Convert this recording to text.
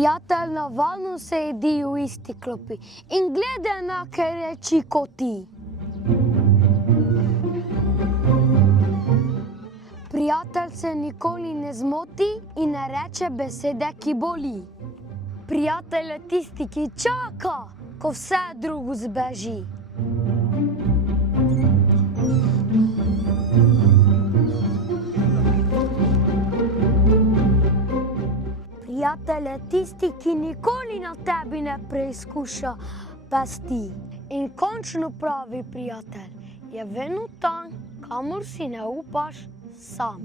Prijatelj navadno sedi v isti klopi in gleda enake reči kot ti. Prijatelj se nikoli ne zmoti in ne reče besede, ki boli. Prijatelj je tisti, ki čaka, ko vse drugo zbeži. Prijatelj je tisti, ki nikoli na tebi ne preizkuša pasti. In končno pravi prijatelj je vedno tam, kamor si ne upaš sam.